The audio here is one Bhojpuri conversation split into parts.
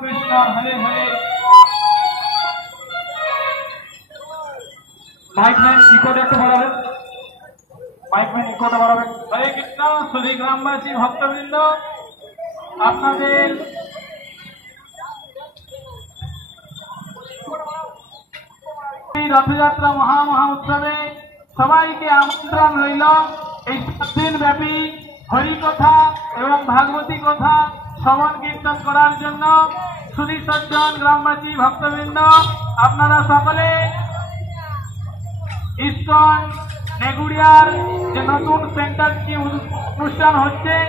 कृष्ण हरे हरे। माइक में इकोটা একটু বাড়াবেন, माइक में इकोটা বাড়াবেন। हरे कृष्ण। सुधी ग्रामवासी भक्तबृंद, আপনাদের रथयात्रा महा उत्सवे सबाइके आमंत्रण रइल। दिन व्यापी हरिकथा एवं भागवती कथा श्रवण कीर्तन करार जन्य सुधी सज्जन ग्रामवासी भक्तबृंद आपनारा सकले इस्कन नेगुड़ियार जे नतून सेंटारटी अनुष्ठान होच्छे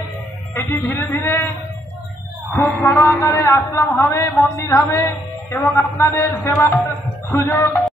एटी धीरे धीरे खूब बड़ आकारे आश्रम हबे, मंदिर हबे एवं आपनादेर सेवार सुयोग